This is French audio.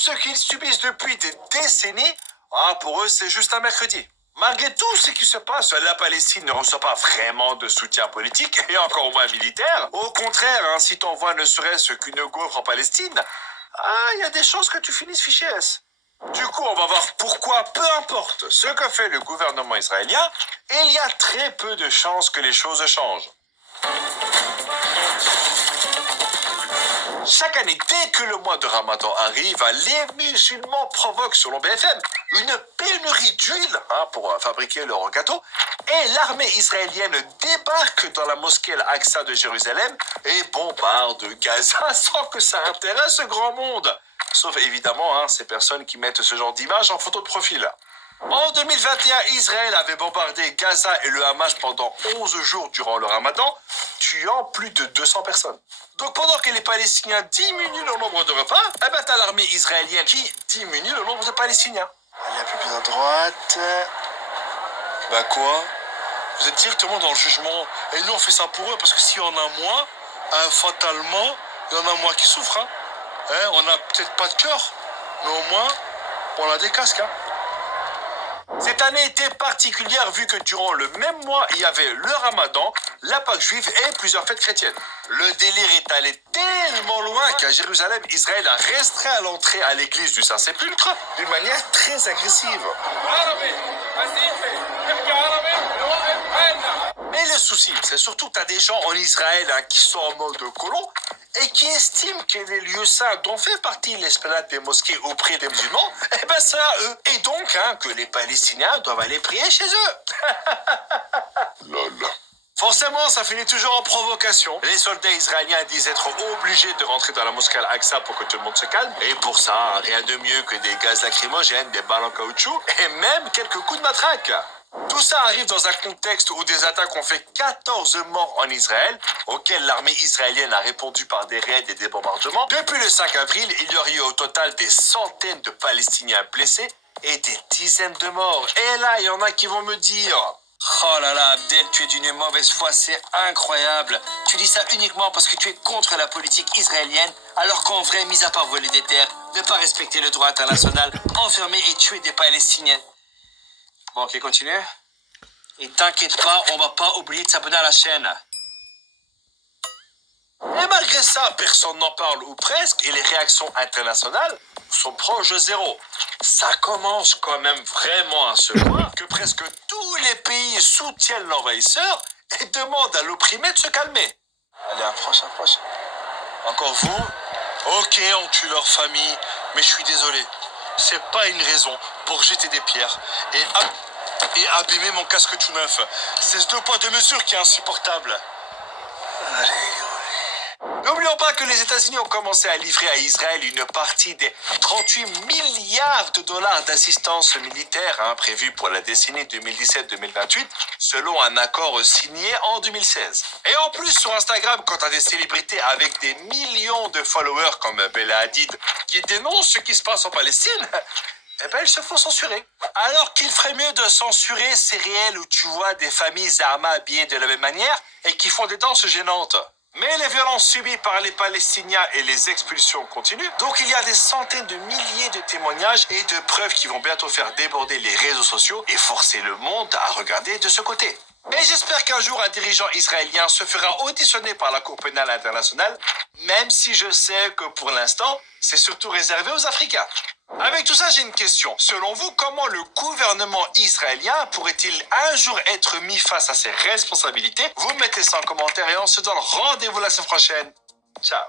ce qu'ils subissent depuis des décennies, pour eux, c'est juste un mercredi. Malgré tout ce qui se passe, la Palestine ne reçoit pas vraiment de soutien politique et encore moins militaire. Au contraire, si t'envoies ne serait-ce qu'une gaufre en Palestine, il y a des chances que tu finisses fiché S. Du coup, on va voir pourquoi, peu importe ce que fait le gouvernement israélien, il y a très peu de chances que les choses changent. Chaque année, dès que le mois de Ramadan arrive, les musulmans provoquent, selon BFM, une pénurie d'huile pour fabriquer leurs gâteaux, et l'armée israélienne débarque dans la mosquée Al-Aqsa de Jérusalem et bombarde Gaza sans que ça intéresse grand monde. Sauf évidemment ces personnes qui mettent ce genre d'image en photo de profil. En 2021, Israël avait bombardé Gaza et le Hamas pendant 11 jours durant le Ramadan, tuant plus de 200 personnes. Donc pendant que les Palestiniens diminuent le nombre de repas, t'as l'armée israélienne qui diminue le nombre de Palestiniens. Allez un peu plus à droite. Bah quoi? Vous êtes directement dans le jugement. Et nous on fait ça pour eux parce que s'il y en a moins, fatalement, il y en a moins qui souffrent. On n'a peut-être pas de cœur, mais au moins, on a des casques. Cette année était particulière vu que durant le même mois, il y avait le Ramadan, la Pâque juive et plusieurs fêtes chrétiennes. Le délire est allé tellement loin qu'à Jérusalem, Israël a restreint l'entrée à l'église du Saint-Sépulcre d'une manière très agressive. Mais le souci, c'est surtout que t'as des gens en Israël qui sont en mode colon et qui estiment que les lieux saints dont fait partie l'esplanade des mosquées auprès des musulmans, c'est à eux. Et donc que les Palestiniens doivent aller prier chez eux. Lol. Forcément, ça finit toujours en provocation. Les soldats israéliens disent être obligés de rentrer dans la mosquée Al-Aqsa pour que tout le monde se calme. Et pour ça, rien de mieux que des gaz lacrymogènes, des balles en caoutchouc et même quelques coups de matraque. Tout ça arrive dans un contexte où des attaques ont fait 14 morts en Israël, auxquels l'armée israélienne a répondu par des raids et des bombardements. Depuis le 5 avril, il y aurait eu au total des centaines de Palestiniens blessés et des dizaines de morts. Et là, il y en a qui vont me dire... Oh là là, Abdel, tu es d'une mauvaise foi, c'est incroyable. Tu dis ça uniquement parce que tu es contre la politique israélienne, alors qu'en vrai, mis à part voler des terres, ne pas respecter le droit international, enfermer et tuer des Palestiniens. Bon, ok, continue. Et t'inquiète pas, on va pas oublier de s'abonner à la chaîne. Et malgré ça, personne n'en parle ou presque, et les réactions internationales sont proches de zéro. Ça commence quand même vraiment à se voir que presque tous les pays soutiennent l'envahisseur et demandent à l'opprimé de se calmer. Allez, approche. Encore vous? Ok, on tue leur famille, mais je suis désolé. C'est pas une raison pour jeter des pierres et abîmer mon casque tout neuf. C'est ce 2 poids 2 mesures qui est insupportable. Allez. N'oublions pas que les États-Unis ont commencé à livrer à Israël une partie des 38 milliards de dollars d'assistance militaire prévue pour la décennie 2017-2028, selon un accord signé en 2016. Et en plus, sur Instagram, quand tu as des célébrités avec des millions de followers comme Bella Hadid qui dénoncent ce qui se passe en Palestine, ils se font censurer. Alors qu'il ferait mieux de censurer ces réels où tu vois des familles armées habillées de la même manière et qui font des danses gênantes. Mais les violences subies par les Palestiniens et les expulsions continuent. Donc il y a des centaines de milliers de témoignages et de preuves qui vont bientôt faire déborder les réseaux sociaux et forcer le monde à regarder de ce côté. Et j'espère qu'un jour un dirigeant israélien se fera auditionner par la Cour pénale internationale, même si je sais que pour l'instant, c'est surtout réservé aux Africains. Avec tout ça, j'ai une question. Selon vous, comment le gouvernement israélien pourrait-il un jour être mis face à ses responsabilités? Vous mettez ça en commentaire et on se donne rendez-vous la semaine prochaine. Ciao.